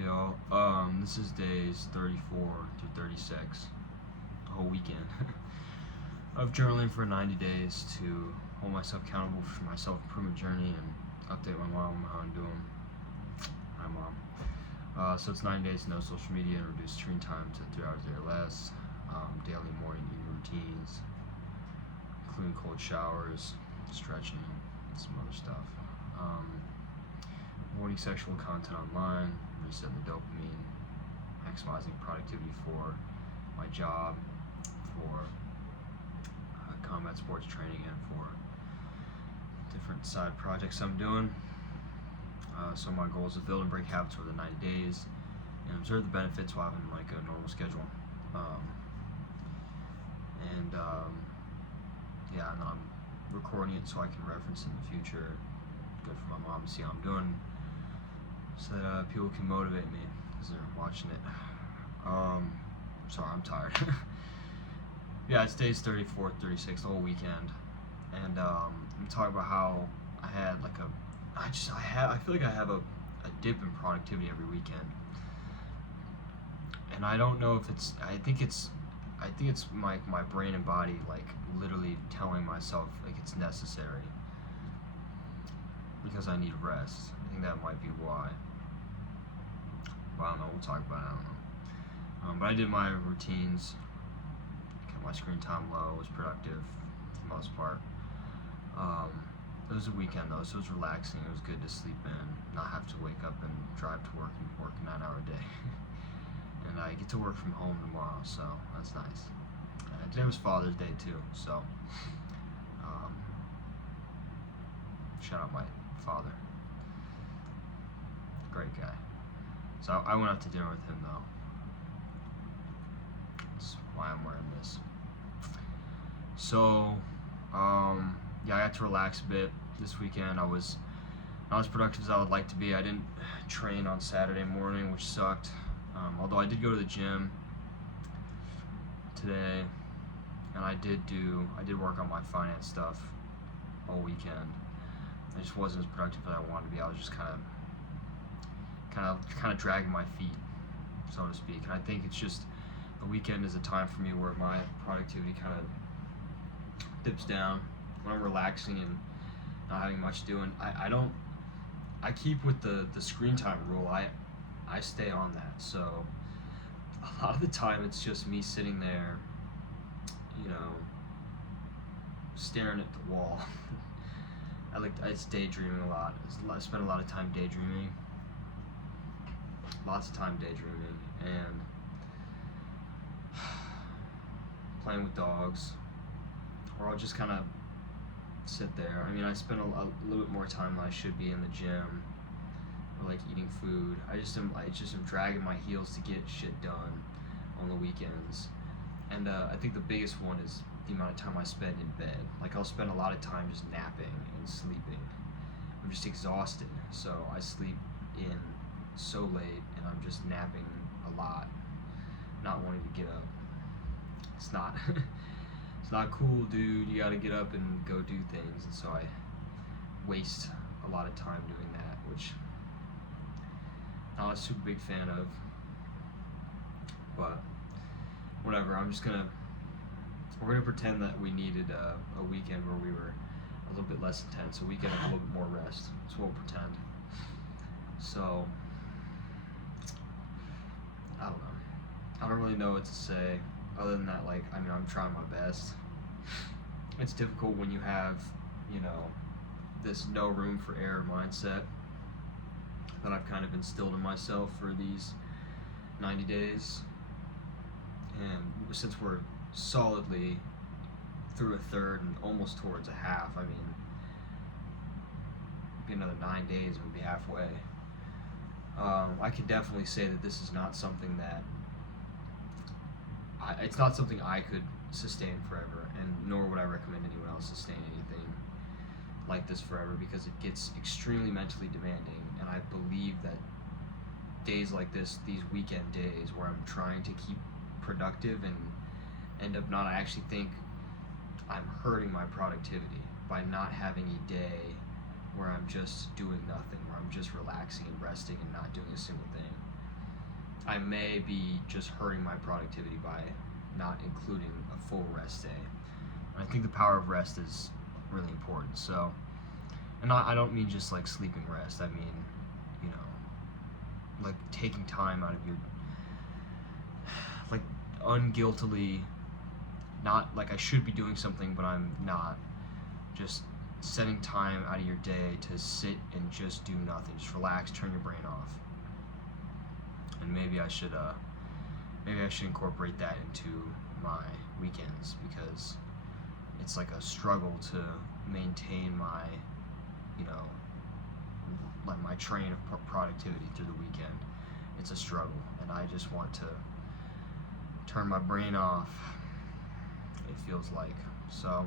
Howdy y'all. This is days 34 through 36, the whole weekend of journaling for 90 days to hold myself accountable for my self-improvement journey and update my mom on how I'm doing. Hi mom. So it's 90 days no social media and reduce screen time to 3 hours a day or less. Daily morning eating routines, including cold showers, stretching, and some other stuff. Avoiding sexual content online, resetting the dopamine, maximizing productivity for my job, for combat sports training, and for different side projects I'm doing. So my goal is to build and break habits over the 90 days and observe the benefits while having like a normal schedule. And I'm recording it so I can reference in the future. Good for my mom to see how I'm doing, so that people can motivate me as they're watching it. Sorry, I'm tired. Yeah, it's days 34, 36, the whole weekend, and I'm talking about how I had like I feel like I have a dip in productivity every weekend, and I don't know if I think it's my brain and body like literally telling myself like it's necessary because I need rest. I think that might be why. But I don't know, we'll talk about it, I don't know. But I did my routines, kept my screen time low, was productive for the most part. It was a weekend though, so it was relaxing. It was good to sleep in, not have to wake up and drive to work and work a 9-hour day. And I get to work from home tomorrow, so that's nice. Today was Father's Day too, so shout out my father. Great guy. So I went out to dinner with him though. That's why I'm wearing this. So yeah, I got to relax a bit this weekend. I was not as productive as I would like to be. I didn't train on Saturday morning, which sucked. Although I did go to the gym today, and I did work on my finance stuff all weekend. I just wasn't as productive as I wanted to be. I was just kind of dragging my feet, so to speak. And I think it's just the weekend is a time for me where my productivity kind of dips down when I'm relaxing and not having much doing. I keep with the screen time rule. I stay on that. So a lot of the time it's just me sitting there, staring at the wall. It's daydreaming a lot. I spend a lot of time daydreaming. Lots of time daydreaming and playing with dogs, or I'll just kind of sit there. I mean, I spend a little bit more time than I should be in the gym, or like eating food. I just am dragging my heels to get shit done on the weekends. And I think the biggest one is the amount of time I spend in bed. Like I'll spend a lot of time just napping and sleeping. I'm just exhausted, so I sleep in so late and I'm just napping a lot, not wanting to get up. It's not it's not cool, dude. You gotta get up and go do things, and so I waste a lot of time doing that, which I'm not a super big fan of. But whatever, we're gonna pretend that we needed a weekend where we were a little bit less intense, a weekend with a little bit more rest. That's what we'll pretend. So I don't know. I don't really know what to say other than that. Like, I mean, I'm trying my best. It's difficult when you have, this no room for error mindset that I've kind of instilled in myself for these 90 days. And since we're solidly through a third and almost towards a half, I mean, be another 9 days and we'll be halfway. I can definitely say that this is not something that it's not something I could sustain forever, and nor would I recommend anyone else sustain anything like this forever, because it gets extremely mentally demanding. And I believe that days like this, these weekend days where I'm trying to keep productive and end up not, I actually think I'm hurting my productivity by not having a day where I'm just doing nothing, where I'm just relaxing and resting and not doing a single thing. I may be just hurting my productivity by not including a full rest day. And I think the power of rest is really important. So, and I don't mean just like sleeping rest. I mean, you know, like taking time out of your, like unguiltily, not like I should be doing something but I'm not. Just setting time out of your day to sit and just do nothing, just relax, turn your brain off. And maybe I should incorporate that into my weekends, because it's like a struggle to maintain my, you know, like my train of productivity through the weekend. It's a struggle, and I just want to turn my brain off, it feels like. So,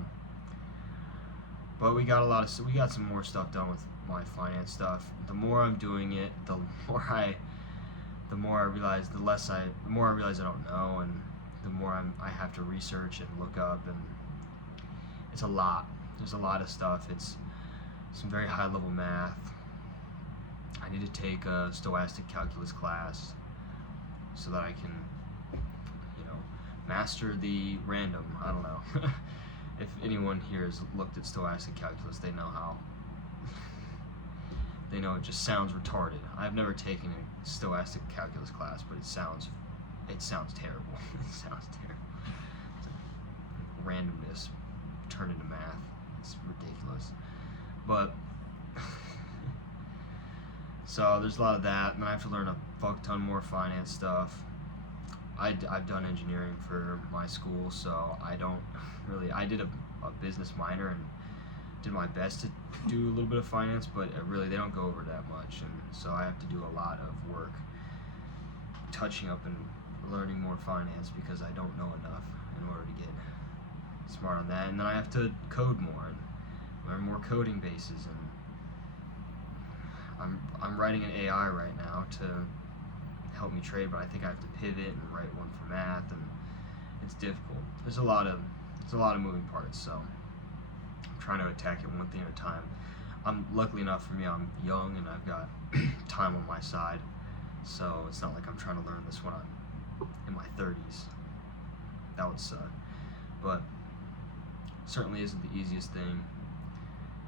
but we got some more stuff done with my finance stuff. The more I'm doing it, the more I realize I don't know, and the more I have to research and look up, and it's a lot. There's a lot of stuff. It's some very high level math. I need to take a stochastic calculus class so that I can, you know, master the random. I don't know. If anyone here has looked at stochastic calculus, they know how. They know it just sounds retarded. I've never taken a stochastic calculus class, but it sounds terrible. It sounds terrible. It's like randomness turned into math. It's ridiculous. But so there's a lot of that, and I have to learn a fuck ton more finance stuff. I've done engineering for my school, so I don't really. I did a business minor and did my best to do a little bit of finance, but really they don't go over that much, and so I have to do a lot of work touching up and learning more finance because I don't know enough in order to get smart on that. And then I have to code more and learn more coding bases, and I'm writing an AI right now to help me trade, but I think I have to pivot and write one for math, and it's difficult. There's a lot of moving parts, so I'm trying to attack it one thing at a time. Luckily enough for me, I'm young and I've got time on my side, so it's not like I'm trying to learn this when I'm in my 30s. That would suck. But certainly isn't the easiest thing,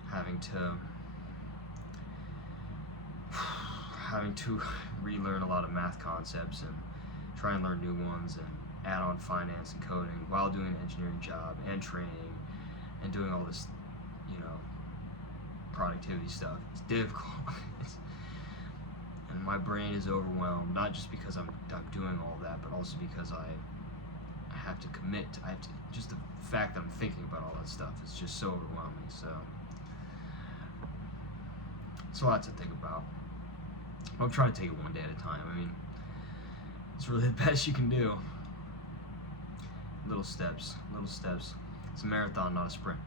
having to relearn a lot of math concepts and try and learn new ones and add on finance and coding while doing an engineering job and training and doing all this, you know, productivity stuff. It's difficult. And my brain is overwhelmed, not just because I'm doing all that, but also because I have to commit. Just the fact that I'm thinking about all that stuff is just so overwhelming. So it's a lot to think about. I'm trying to take it one day at a time. I mean, it's really the best you can do. Little steps. It's a marathon, not a sprint.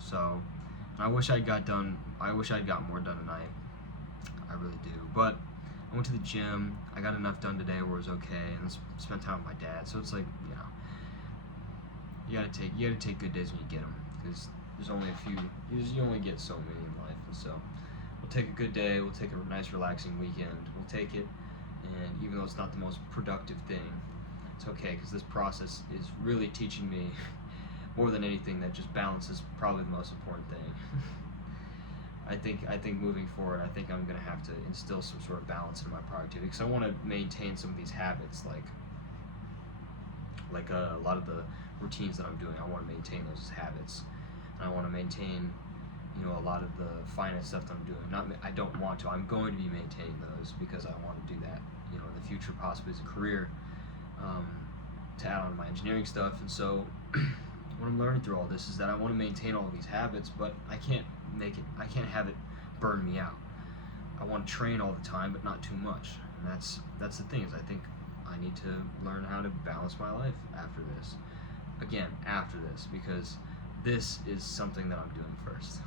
So, and I wish I'd got more done tonight. I really do. But I went to the gym. I got enough done today where it was okay, and spent time with my dad. So it's like, you know, you gotta take good days when you get them, because there's only a few. You only get so many in life, and so we'll take a good day. We'll take a nice, relaxing weekend. We'll take it, and even though it's not the most productive thing, it's okay, because this process is really teaching me more than anything that just balance is probably the most important thing. I think moving forward, I think I'm gonna have to instill some sort of balance in my productivity, because I want to maintain some of these habits, like a lot of the routines that I'm doing. I want to maintain those habits, and I want to maintain, you know, a lot of the finance stuff that I'm doing. I don't want to. I'm going to be maintaining those because I want to do that, you know, in the future, possibly as a career, to add on to my engineering stuff. And so what I'm learning through all this is that I want to maintain all of these habits, but I can't have it burn me out. I want to train all the time, but not too much. And that's the thing, is I think I need to learn how to balance my life after this. Again, after this, because this is something that I'm doing first.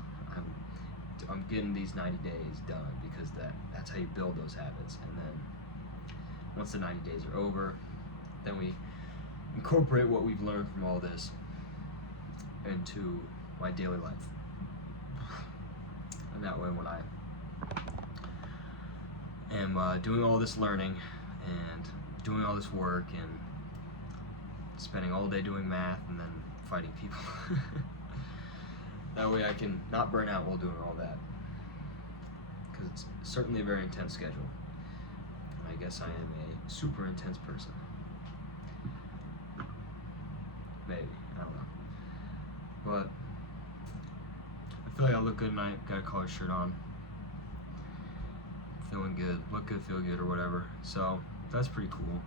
I'm getting these 90 days done, because that's how you build those habits. And then once the 90 days are over, then we incorporate what we've learned from all this into my daily life. And that way, when I am doing all this learning and doing all this work and spending all day doing math and then fighting people. That way I can not burn out while doing all that, because it's certainly a very intense schedule. And I guess I am a super intense person. Maybe, I don't know. But I feel like I look good tonight, got a collared shirt on. Feeling good, look good, feel good, or whatever. So that's pretty cool.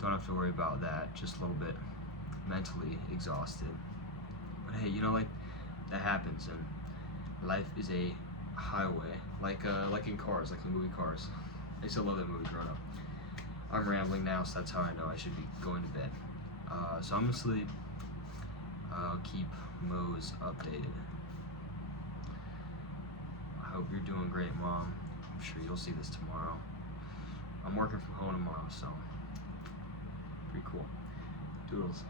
Don't have to worry about that, just a little bit mentally exhausted. But hey, like, that happens, and life is a highway, like in Cars, like in movie Cars. I used to love that movie growing up. I'm rambling now, so that's how I know I should be going to bed. So I'm gonna sleep. I'll keep Mose updated. I hope you're doing great, Mom. I'm sure you'll see this tomorrow. I'm working from home tomorrow, so pretty cool. Doodles.